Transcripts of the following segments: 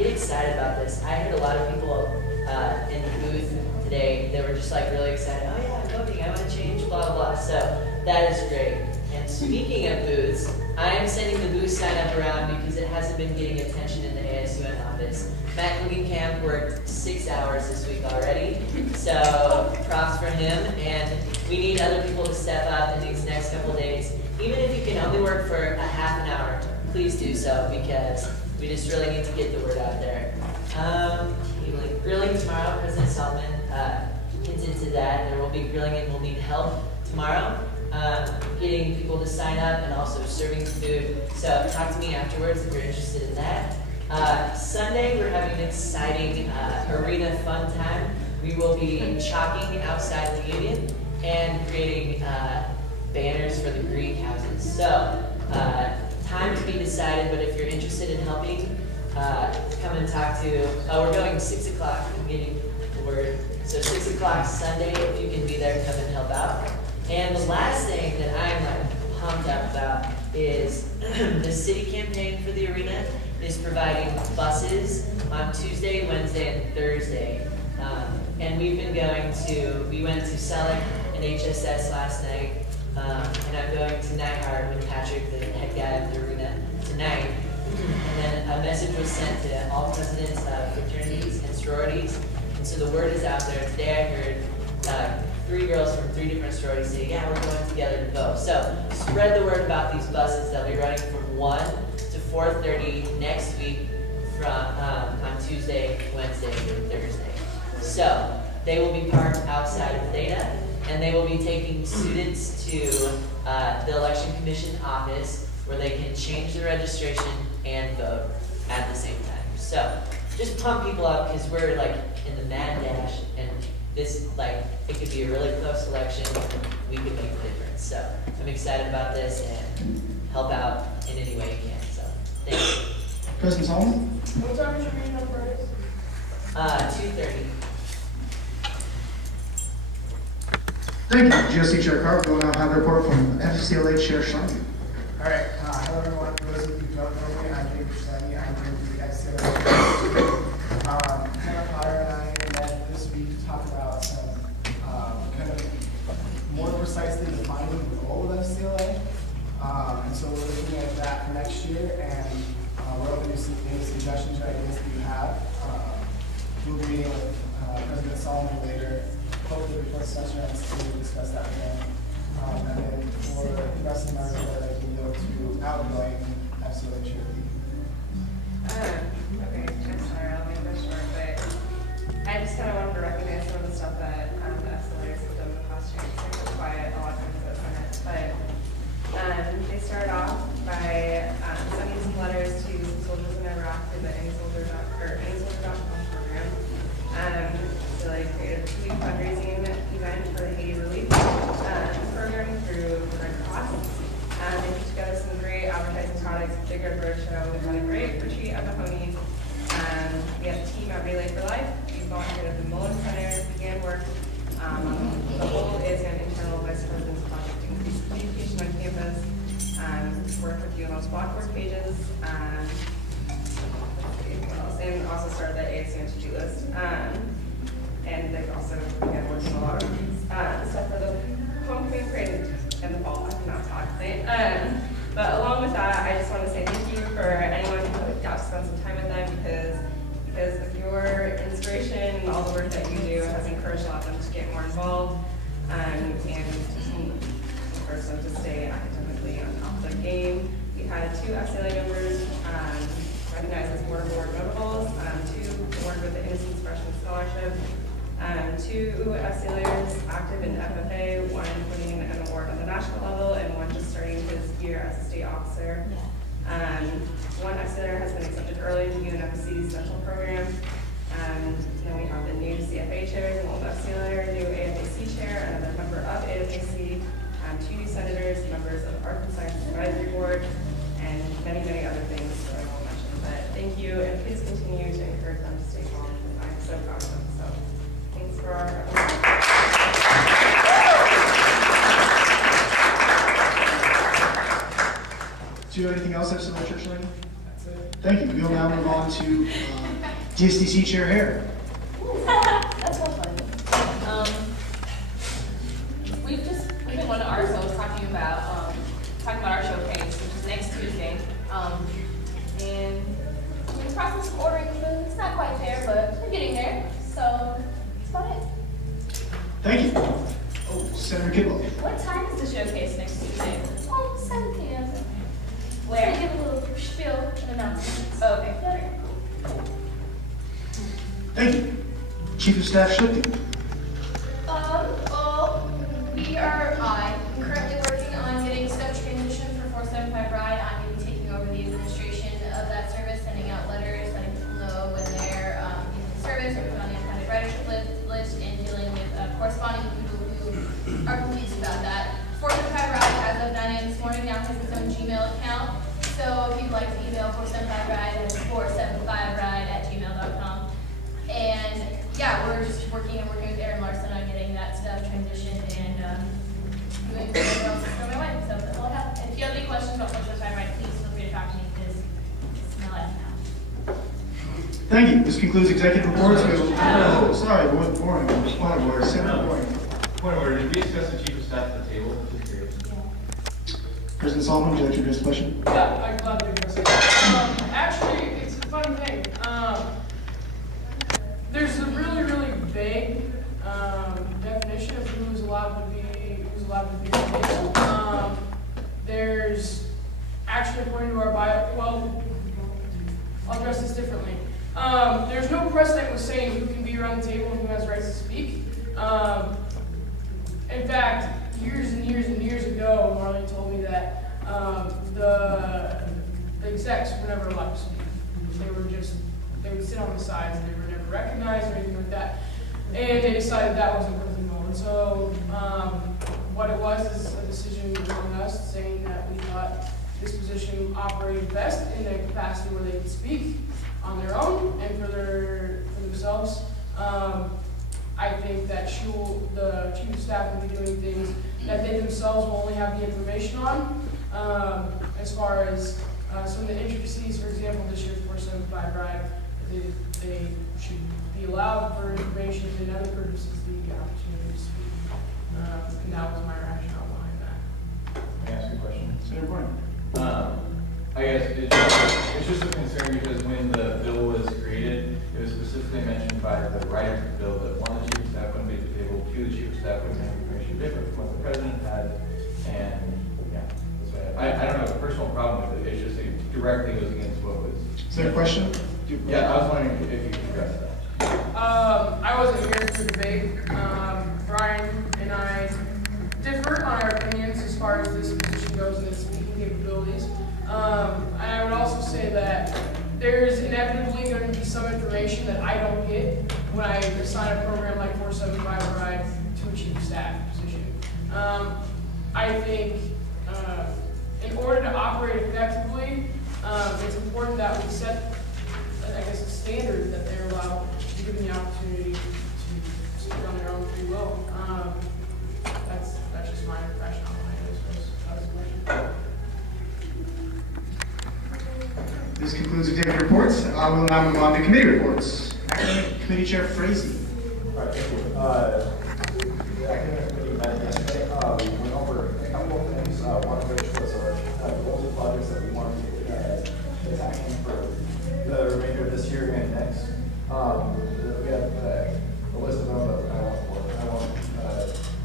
get excited about this. I heard a lot of people in the booth today that were just like really excited. Oh yeah, I'm voting, I want to change, blah, blah, blah. So that is great. And speaking of booths, I am sending the booth sign up around because it hasn't been getting attention in the ASUN office. Matt Camp worked 6 hours this week already, so props for him. And we need other people to step up in these next couple days. Even if you can only work for a half an hour, please do so because we just really need to get the word out there. Grilling tomorrow, President Solomon hinted to that. There will be grilling and we'll need help tomorrow. Getting people to sign up and also serving food. So talk to me afterwards if you're interested in that. Sunday we're having an exciting arena fun time. We will be chalking outside the Union and creating banners for the Greek houses. So time to be decided, but if you're interested in helping, come and talk to, we're going 6 o'clock, I'm getting the word. So 6 o'clock Sunday, if you can be there, come and help out. And the last thing that I'm like pumped up about is the city campaign for the arena is providing buses on Tuesday, Wednesday, and Thursday. And we went to Selleck and HSS last night, and I'm going to Nightheart with Patrick, the head guy of the arena, tonight. And then a message was sent to all presidents of fraternities and sororities. And so the word is out there. Today I heard 3 girls from 3 different sororities say, yeah, we're going together to vote. So spread the word about these buses. They'll be running from 1 to 4:30 next week from on Tuesday, Wednesday, and Thursday. So they will be parked outside of Theta, and they will be taking students to the Election Commission office where they can change their registration and vote at the same time. So just pump people up because we're like in the mad dash, and this it could be a really close election. We could make a difference. So I'm excited about this and help out in any way you can. So thank you. President Solomon? What time is your meeting on Fridays? 2:30. Thank you. GOC Chair Carp will now have a report from FCLA Chair Sharman. All right. Hello, everyone. For those of you who don't know me, I'm David Shani. I'm the FCLA. Hannah Potter and I met this week to talk about some kind of more precisely defining the role of FCLA. And so we're looking at that for next year, and we're open to any suggestions or ideas that you have. We'll be meeting with President Solomon later, hopefully before the semester ends, to discuss that with him. And then for the rest of my report, I can go to outgoing FCLA chair. Okay, I'm sorry, I'll make this short, but I just kind of wanted to recognize some of the stuff that the FCLAs have done in the past year. It's been quiet a lot of times about it, but they started off by sending some letters to soldiers in Iraq through the Any Soldier program. So they created a 2-week fundraising event for the Haiti relief program through the Red Cross. They put together some great advertising products, bigger roadshow. We had a great retreat at the Ponies. We had a team at Relay for Life. We volunteered at the Mullen Center, began work. The whole is an internal vice president's project to increase communication on campus. Work with UNL's Blackboard pages. And also started the ASUN to-do list. And they've also began working a lot of stuff for the homecoming parade in the fall. I cannot talk tonight. But along with that, I just want to say thank you for anyone who got to spend some time with them because of your inspiration and all the work that you do has encouraged a lot of them to get more involved and just encourage them to stay academically on top of their game. We had 2 FCLA members recognized as board notables, 2 awarded with the Innocence Freshman Scholarship, 2 FCLAers active in FFA, 1 winning an award on the national level, and 1 just starting his year as a state officer. 1 FCLAer has been accepted early to UNFC's special program. Then we have the new CFA chairs, an old FCLAer, new AFAC chair, another member of AFAC, 2 new senators, members of Arts and Science Advisory Board, and many, many other things that I won't mention. But thank you, and please continue to encourage them to stay involved, because I'm so proud of them. So thanks for our Do you have anything else, FCLA Chair Sharman? That's it. Thank you. We will now move on to DSDC Chair Hare. That's so funny. We've been one of ourselves talking about our showcase, which is next Tuesday. And we're in the process of ordering food. It's not quite there, but we're getting there. So that's about it. Thank you. Oh, Senator Kidwell. What time is the showcase next Tuesday? Oh, 7 p.m. Where? Give a little spiel and announcements. Oh, okay. Thank you. Chief of Staff Schlichting. I'm currently working on getting stuff transitioned for 475 Ride. I'm going to be taking over the administration of that service, sending out letters, letting people know when they're using the service or put on the unfunded ridership list, and dealing with corresponding with people who are confused about that. 475 Ride, as of 9 a.m. this morning, now has its own Gmail account. So if you'd like to email 475 Ride, that's 475ride@gmail.com. And yeah, we're just working with Aaron Larson on getting that stuff transitioned and doing everything else that's going my way. So that's all I have. And if you have any questions about 475 Ride, please feel free to talk to me because it's my life now. Thank you. This concludes executive reports. Oh, sorry, boring. Point of order. Senator Boring. Point of order. Did we discuss the chief of staff at the table? Just curious. President Solomon, would you like to address the question? Yeah, I'd love to address it. Actually, it's a funny thing. There's a really, really vague definition of who's allowed to be disabled. There's actually, according to our bio, well, I'll address this differently. There's no precedent with saying who can be around the table and who has rights to speak. In fact, years and years and years ago, Marlene told me that the execs were never allowed to speak. They would sit on the sides and they were never recognized or anything like that. And they decided that wasn't worth the moment. So what it was is a decision among us saying that we thought this position operated best in a capacity where they could speak on their own and for themselves. I think that the chief of staff will be doing things that they themselves will only have the information on. As far as some of the intricacies, for example, this year's 475 Ride, they should be allowed for information and other purposes the opportunity to speak. And that was my rationale behind that. May I ask you a question? Senator Boring. I guess it's just a concern because when the bill was created, it was specifically mentioned by the writer of the bill that one, the chief of staff wouldn't be at the table, two, the chief of staff wouldn't have information different from what the president had, and yeah, that's why I don't have a personal problem with it. It's just it directly goes against what was. Is there a question? Yeah, I was wondering if you could address that. I wasn't here for the debate. Brian and I differ on our opinions as far as this position goes and its speaking capabilities. And I would also say that there's inevitably going to be some information that I don't get when I assign a program like 475 Ride to a chief of staff position. I think in order to operate effectively, it's important that we set, I guess, a standard that they're allowed to give them the opportunity to speak on their own free will. That's just my rationale behind this. That was the question. This concludes executive reports. I will now move on to committee reports. Academic Committee Chair Frazee. All right, thank you. The academic committee met yesterday. We went over a couple of things. One of which was our goals and projects that we want to be attacking for the remainder of this year and next. We have a list of them that I won't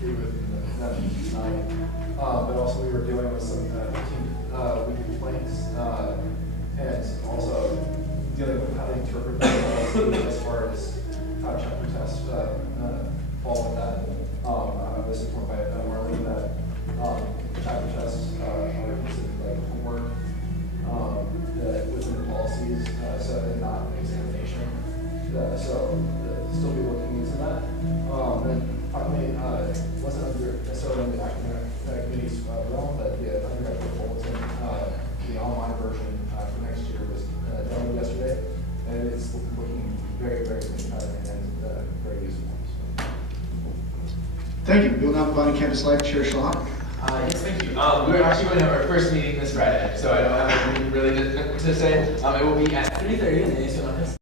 do with them tonight. But also we were dealing with some weekly complaints and also dealing with how to interpret the policy as far as how chapter tests fall with that. I was informed by Marlene that chapter tests are considered like homework within the policies, so they're not an examination. So still be looking into that. Then finally, wasn't necessarily under the academic committee's realm, but the undergraduate bulletin, the online version for next year was done yesterday, and it's looking very, very clean and very useful. So. Thank you. We will now move on to campus life. Chair Schlach. Yes, thank you. We're actually going to have our first meeting this Friday, so I don't have anything really to say. It will be at 3:30 in the ASUN